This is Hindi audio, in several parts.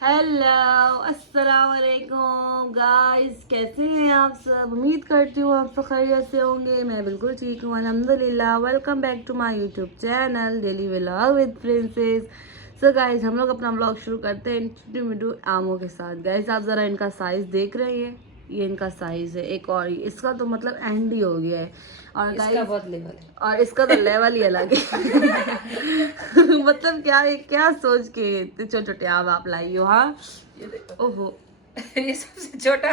हेलो अस्सलाम वालेकुम गाइस, कैसे हैं आप सब। उम्मीद करती हूँ आप सब खैरियत से होंगे। मैं बिल्कुल ठीक हूँ अल्हम्दुलिल्लाह। Welcome back to my YouTube channel daily vlog with princess. So guys, हम लोग अपना व्लॉग शुरू करते हैं छोटी मिट्टू आमों के साथ। गाइस, आप ज़रा इनका साइज़ देख रहे हैं। ये इनका साइज़ है। एक और इसका तो मतलब एंड ही हो गया है। और इसका बहुत लेवल है। और इसका तो लेवल ही अलग है। मतलब क्या सोच के इतने छोटे छोटे आम आप लाई हो। हाँ, ये देखो, ओहो, ये सबसे छोटा।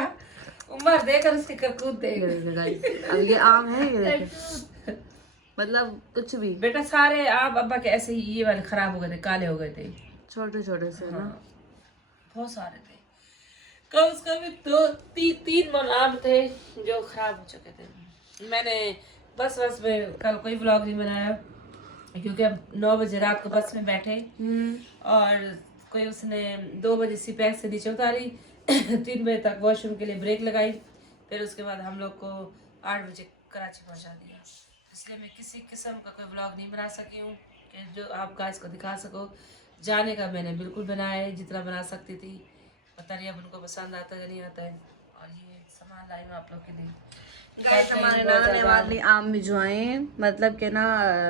उम्र देकर उसकी करतूत देख। ये देखिए गाइस, अब ये आम है, ये देखिए मतलब कुछ भी बेटा सारे आप अब्बा के ऐसे ही ये वाले खराब हो गए थे, काले हो गए थे। छोटे छोटे से ना। हाँ, बहुत सारे थे। कम से कम दो तीन मन आम थे जो खराब हो चुके थे। मैंने बस में कल कोई व्लॉग नहीं बनाया क्योंकि अब 9 बजे रात को बस में बैठे और कोई उसने 2 बजे सिपैक से नीचे उतारी। 3 बजे तक वॉशरूम के लिए ब्रेक लगाई। फिर उसके बाद हम लोग को 8 बजे कराची पहुंचा दिया। इसलिए मैं किसी किस्म का कोई व्लॉग नहीं बना सकी हूँ कि जो आप गाइस को दिखा सको। जाने का मैंने बिल्कुल बनाया है जितना बना सकती थी। पता नहीं अब उनको पसंद आता है या नहीं आता है। और ये सामान लाई हूँ आप लोग के लिए। गाइस, हमारे नाना ने हमारे लिए आम भिजवाए हैं। मतलब कि ना,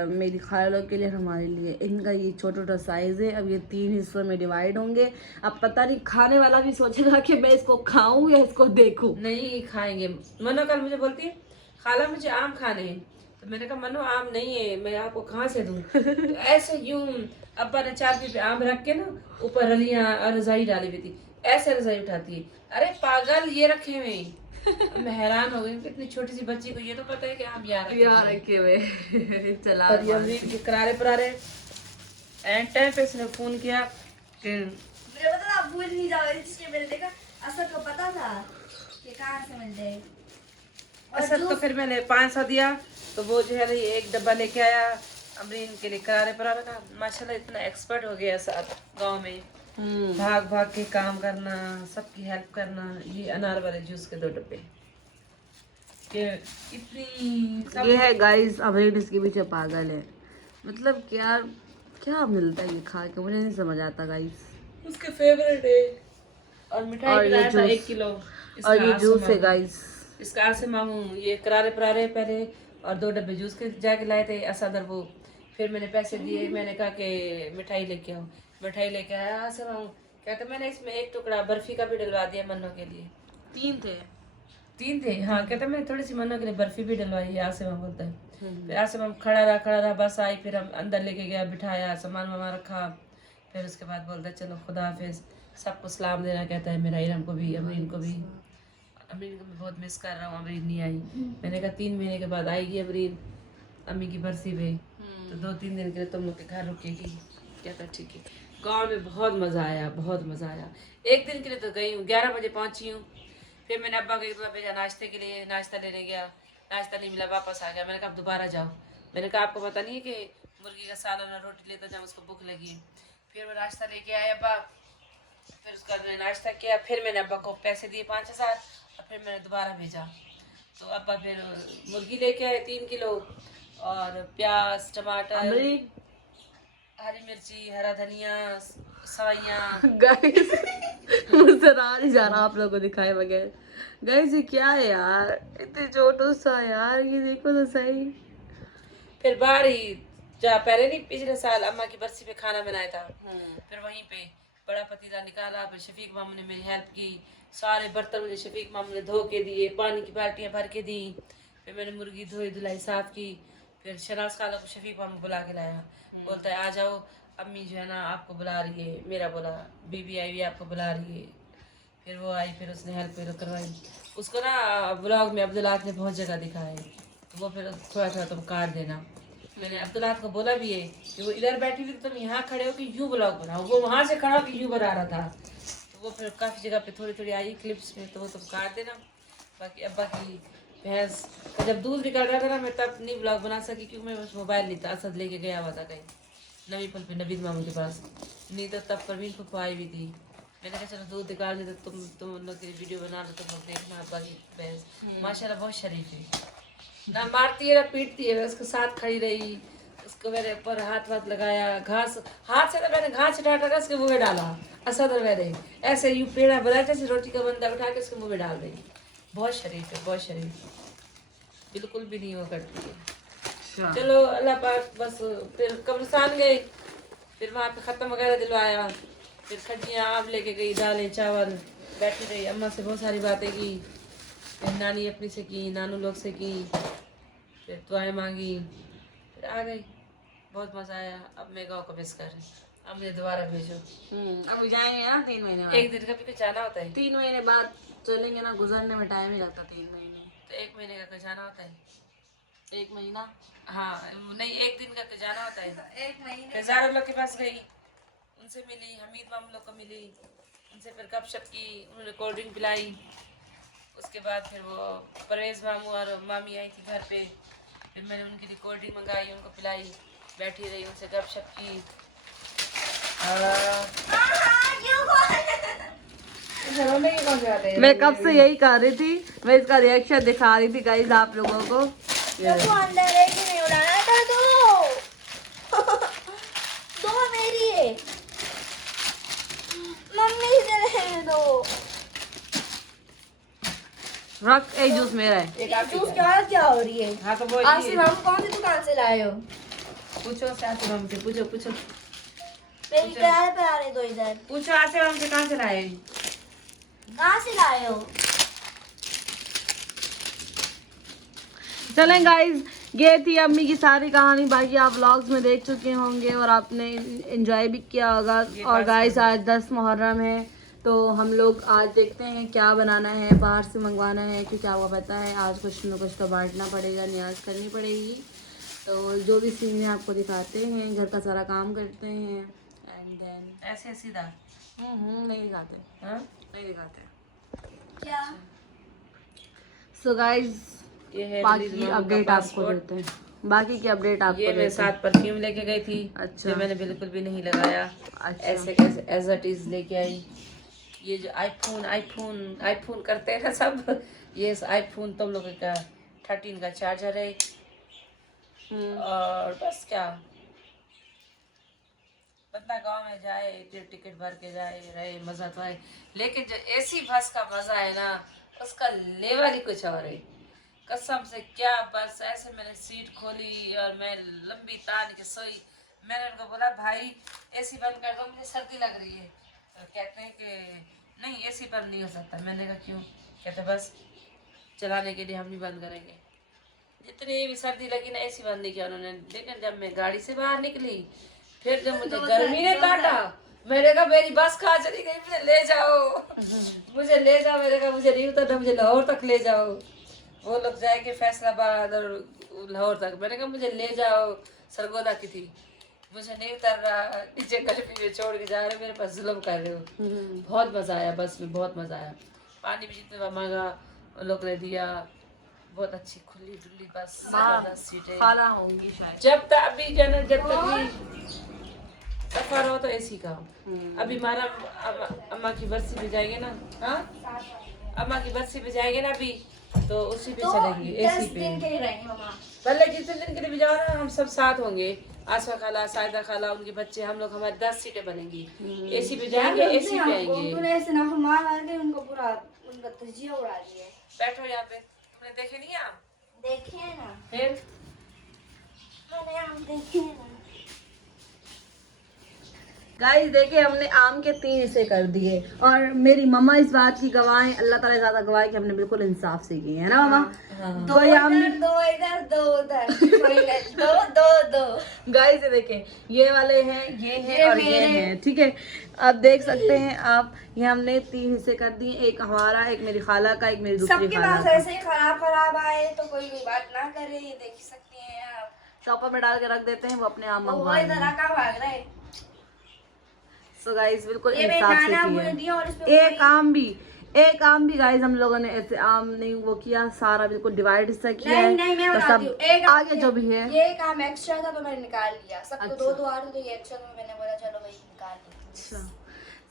मेरी खाला लोग के लिए, हमारे लिए। इनका ये छोटा छोटा साइज है। अब ये 3 हिस्सों में डिवाइड होंगे। अब पता नहीं खाने वाला भी सोचेगा कि मैं इसको खाऊं या इसको देखूं। नहीं खाएंगे। मनो कल मुझे बोलती है खाला मुझे आम खाने हैं। तो मैंने कहा मनो आम नहीं है, मैं आपको कहाँ से दूं। तो ऐसे यूं अब्बा ने चारपी पे आम रख के ना ऊपर रलियां और रजाई डाली हुई थी। ऐसे रजाई उठाती है, अरे पागल ये रखे हुए हैं। मैं हैरान हो गई कि इतनी छोटी सी बच्ची को ये तो पता है कि आम यहाँ रखे यार हुए हैं। रखे हुए चला और ये अमरीक के करारे परारे एंड टाइम पे इसने फोन किया कि मुझे पता था आप भूल नहीं जाओगे इसलिए मैंने देखा। असद को पता था कि कहाँ से मिल जाएगी। और असद तो फिर मैंने 500 दिया तो वो जो है ना ये एक डब्बा लेके आया अमरीन के लिए करारे परारे का। माशाल्लाह इतना एक्सपर्ट हो गया असद गांव में। भाग भाग के काम करना, सबकी हेल्प करना। ये अनार वाले जूस के 2 डब्बे कि इतनी ये है गाइस, अमरीन इसके पीछे पागल है। मतलब क्या क्या मिलता है ये खा के, मुझे नहीं समझ आता गाइस। उसके फेवरेट है। और मिठाई और भी ये लाया था जूस 1 किलो। और इसका ये आसू जूस है मामू गाइस। इसका आसू मामू ये करारे परारे पहले और 2 डब्बे जूस के जाके लाए थे असद और वो। फिर मैंने पैसे दिए, मैंने कहा कि मिठाई लेके आओ। मिठाई लेके आया आसू मामू। कहते मैंने इसमें 1 टुकड़ा बर्फी का भी डलवा दिया मन्नों के लिए। 3 थे हाँ। कहते मैंने थोड़ी सी मन्नों के लिए बर्फी भी डलवाई है। आसिम हम बोलता है। फिर आसिम हम खड़ा रहा बस आई। फिर हम अंदर लेके गया, बिठाया, सामान वामान रखा। फिर उसके बाद बोलता है चलो खुदा हाफिज, सबको सलाम देना कहता है। मेरा इरम को भी, अमरीन को भी। अमरीन को मैं बहुत मिस कर रहा हूँ, अमरीन नहीं आई। मैंने कहा 3 महीने के बाद आएगी अमरीन अम्मी की बरसी पे, तो 2-3 दिन के लिए तुम लोग के घर रुकेगी। कहता ठीक है। गाँव में बहुत मज़ा आया, बहुत मज़ा आया। 1 दिन के लिए तो गई हूँ, 11 बजे पहुँची हूँ। फिर मैंने अब्बा को एक दफ़ा भेजा नाश्ते के लिए, नाश्ता लेने गया, नाश्ता नहीं मिला, वापस आ गया। मैंने कहा अब दोबारा जाओ। मैंने कहा आपको पता नहीं है कि मुर्गी का सालन और रोटी लेता जब उसको भूख लगी है। फिर वो नाश्ता लेके आए अब्बा। फिर उसका मैंने नाश्ता किया। फिर मैंने अब्बा को पैसे दिए 5,000 और फिर मैंने दोबारा भेजा। तो अब्बा फिर मुर्गी लेके आए 3 किलो और प्याज, टमाटर, अमरीन हरी मिर्ची, हरा धनिया, सवाइयाँ। गाइस, मुझसे रहा नहीं जा रहा आप लोगों को दिखाए बगैर। गाइस, ये क्या है यार, इतने छोटू सा यार, ये देखो तो सही। फिर बाहर ही जहाँ पहले नहीं पिछले साल अम्मा की बरसी पे खाना बनाया था, फिर वहीं पे बड़ा पतीला निकाला। फिर शफीक मामू ने मेरी हेल्प की। सारे बर्तन मुझे शफीक मामू ने धो के दिए, पानी की बाल्टियाँ भर के दी। फिर मैंने मुर्गी धोई धुलाई साफ की। फिर शनाज खाला को शफीक मामू बुला के लाया। बोलता है आ जाओ, अम्मी जो है ना आपको बुला रही है। मेरा बोला बीबी आई हुई आपको बुला रही है। फिर वो आई, फिर उसने हेल्प करवाई। उसको ना ब्लॉग में अब्दुल्लाह ने बहुत जगह दिखाया है, तो वो फिर थोड़ा थोड़ा तुम काट देना। मैंने अब्दुल्लाह को बोला भी है कि वो इधर बैठी थी तुम यहाँ खड़े हो कि यूँ ब्लॉग बनाओ, वो वहाँ से खड़ा हो कि यूँ बना रहा था। तो वो फिर काफ़ी जगह पे थोड़ी थोड़ी आई क्लिप्स में, तो वो तुम काट देना। बाकी अब्बा की भैंस का जब दूध निकल रहा था ना, मैं तब नहीं ब्लॉग बना सकी क्योंकि मैं बस मोबाइल नहीं था। असद लेके गया हुआ था कहीं नवी पुल पे नवीद मामू के पास। नहीं तो तब परवीन फुफा आई हुई थी। मैंने कहा चलो दूध निकाल दे तो तुम लोग की वीडियो बना लो, तुम लोग देखना। अब्बा की भैंस माशाल्लाह बहुत शरीफ है, ना मारती है ना पीटती है, मैं उसके साथ खड़ी रही, उसको मेरे ऊपर हाथ वाथ लगाया, घास हाथ से तो मैंने घास हटा हटा उसके मुंह में डाला। असद मैंने ऐसे यूं पेड़ा बनाते से रोटी का बंदा उठा के उसके मुंह में डाल दी। बहुत शरीफ है, बहुत शरीफ, बिल्कुल भी नहीं हुआ करती है। चलो अल्लाह पाक बस। फिर कब्रिस्तान गई, फिर वहाँ पे ख़त्म वगैरह दिलवाया, फिर खजियाँ आम लेके गई, दालें चावल, बैठी रही, अम्मा से बहुत सारी बातें की, फिर नानी अपनी से की, नानू लोग से की, फिर दुआएं मांगी, फिर आ गई। बहुत मज़ा आया। अब मैं गाँव को मिस कर रही, अब मुझे दोबारा भेजो। अब जाएंगे ना 3 महीने बाद। एक दिन का भी कुछ जाना होता है। 3 महीने बाद चलेंगे ना, गुजरने में टाइम ही लगता 3 महीने। तो 1 महीने का कुछ जाना होता है। 1 महीना? हाँ नहीं, 1 दिन का कुछ जाना होता है। 1 महीने फिर ज़ारा लोग के पास गई, उनसे मिली, हमीद माम लोग को मिली, उनसे फिर गपशप की, उन्होंने कोल्ड ड्रिंक पिलाई। उसके बाद फिर वो परवेज़ मामू और मामी आई थी घर पे, फिर मैंने उनके लिए कोल्ड ड्रिंक मंगाई, उनको पिलाई, बैठी रही, उनसे गपशप की। मैं कब से यही कर रही थी, मैं इसका रिएक्शन दिखा रही थी गाइस आप लोगों को। तो अंदर है कि नहीं उड़ाना था दो मेरी है, मम्मी से लेने दो। रख, एक जूस मेरा है। जूस क्या हो रही है? हाँ तो वो आसिफ हम कौन सी दुकान से लाए हो? पूछो आसिफ माम से, पूछो पूछो मेरी किराए पे आने दो इधर। पूछो आसिफ माम से, कहाँ से लाए? कहाँ से लाए हो? चलें गाइस, ये थी अम्मी की सारी कहानी। बाकी आप व्लॉग्स में देख चुके होंगे और आपने एंजॉय भी किया होगा। और गाइस आज 10 मुहर्रम है, तो हम लोग आज देखते हैं क्या बनाना है, बाहर से मंगवाना है, क्योंकि आपको पता है आज कुछ न कुछ तो बांटना पड़ेगा, न्याज करनी पड़ेगी। तो जो भी सीन है आपको दिखाते हैं, घर का सारा काम करते हैं एंड देन ऐसे सीधा नहीं दिखाते, हाँ नहीं दिखाते। क्या? सो गाइस ये है बाकी अपडेट आपको देते हैं, बाकी की अपडेट आपको ये मैं देते हैं। साथ परफ्यूम लेके गई थी। अच्छा। जो मैंने बिल्कुल भी नहीं लगाया। अच्छा। ऐसे कैसे एज इट इज लेके आई। ये जो आईफोन करते हैं ना सब, ये आईफोन तुम लोगों का 13 का चार्जर है। और बस क्या, बंदा गांव में जाए, टिकट भर के जाए, रहे, मजा तो आए, लेकिन जो एसी बस का मजा है ना, उसका लेवल ही कुछ और है। कसम से क्या, बस ऐसे मैंने सीट खोली और मैं लंबी तान के सोई। मैंने उनको बोला भाई एसी बंद कर दो, मुझे सर्दी लग रही है। तो कहते हैं कि नहीं एसी बंद नहीं हो सकता। मैंने कहा क्यों? कहते बस चलाने के लिए हम नहीं बंद करेंगे। जितनी भी सर्दी लगी ना, एसी बंद नहीं किया उन्होंने। लेकिन जब मैं गाड़ी से बाहर निकली, फिर जब मुझे गर्मी ने काटा, मैंने कहा मेरी बस कहाँ चली गई, मुझे ले जाओ, मुझे ले जाओ। मैंने कहा मुझे नहीं उतरना, मुझे लाहौर तक ले जाओ। वो लोग जाएंगे फैसलाबाद और लाहौर तक, मैंने कहा मुझे ले जाओ। सरगोदा की थी, मुझे नहीं उतर रहा, नीचे गर्मी में छोड़ के जा रहे हो, मेरे पास जुल्म कर रहे हो। बहुत मजा आया बस में, बहुत मजा आया। पानी भी जितना मांगा वो लोग ने दिया। बहुत अच्छी खुली डुली बस, जबरदस्त सीटें। खाला होंगी शायद। जब तक अभी जब तक भी सफर हो तो एसी का। अभी हमारा अम्मा की बरसी पे जाएंगे ना, हाँ अम्मा की बरसी पे जाएंगे ना अभी, तो उसी पे चलेंगे, एसी पे। पहले जितने दिन के लिए भी जाओ ना, हम सब साथ होंगे। आसमा खाला, साइदा खाला, उनके बच्चे, हम लोग, हमारे 10 सीटें बनेंगी। एसी पे जाएंगे, एसी पे आएंगे। ऐसे ना मार मार के उनको पूरा उनका तजिया उड़ा दिया। बैठो यहाँ पे, तुमने देखे नहीं आप? देखे ना, फिर मैंने आम देखे ना। गाइस देखिए हमने आम के 3 हिस्से कर दिए और मेरी मम्मा इस बात की गवाह है, अल्लाह ताला ज्यादा गवाह है कि हमने बिल्कुल इंसाफ से किए है ना मम्मा। दो इधर, दो इधर, दो उधर, दो दो दो। गाइस ये देखें, ये वाले हैं, ये हैं और ये हैं, ठीक है। अब देख सकते हैं आप, ये हमने 3 हिस्से कर दिए, एक हमारा, एक मेरी खाला का, एक मेरी दूसरी सबके खाला पास का। ऐसे ही खराब आए तो कोई भी बात ना करे, ये देख सकते हैं आप। चॉपर में डाल के रख देते हैं, वो अपने आम वो मंगवा इधर आका भाग रहा है। सो गाइस बिल्कुल ये इंसाफ से बनाना किए बोल दिया और इस पे एक आम भी गाइस हम लोगों ने ऐसे आम नहीं वो किया, सारा बिल्कुल डिवाइड हिस्सा किया है। नहीं मैं तो बताती सब हूँ, एक आगे जो भी है, ये काम एक्स्ट्रा था तो मैंने निकाल लिया। सबको अच्छा। दो दो आ रहे तो ये एक्स्ट्रा था, मैंने बोला चलो भाई निकाल लो। अच्छा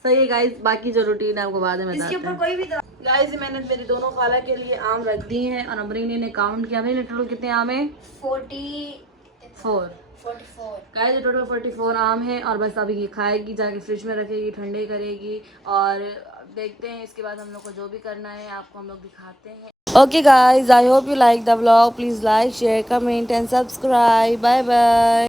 सही है गाइस। बाकी जो रूटीन है आपको बाद में इसके बताते ऊपर हैं। कोई भी गाइस मैंने मेरी दोनों खाला के लिए आम रख दिए हैं और अमरीन ने काउंट किया। हमने टोटल कितने आम है? 44 44। गाइस टोटल 44 आम है और बस अभी ये खाएगी, जाके फ्रिज में रखेगी, ठंडे करेगी और देखते हैं इसके बाद हम लोग को जो भी करना है आपको हम लोग दिखाते हैं। Okay guys, I hope you like the vlog, please like share comment and subscribe, bye bye.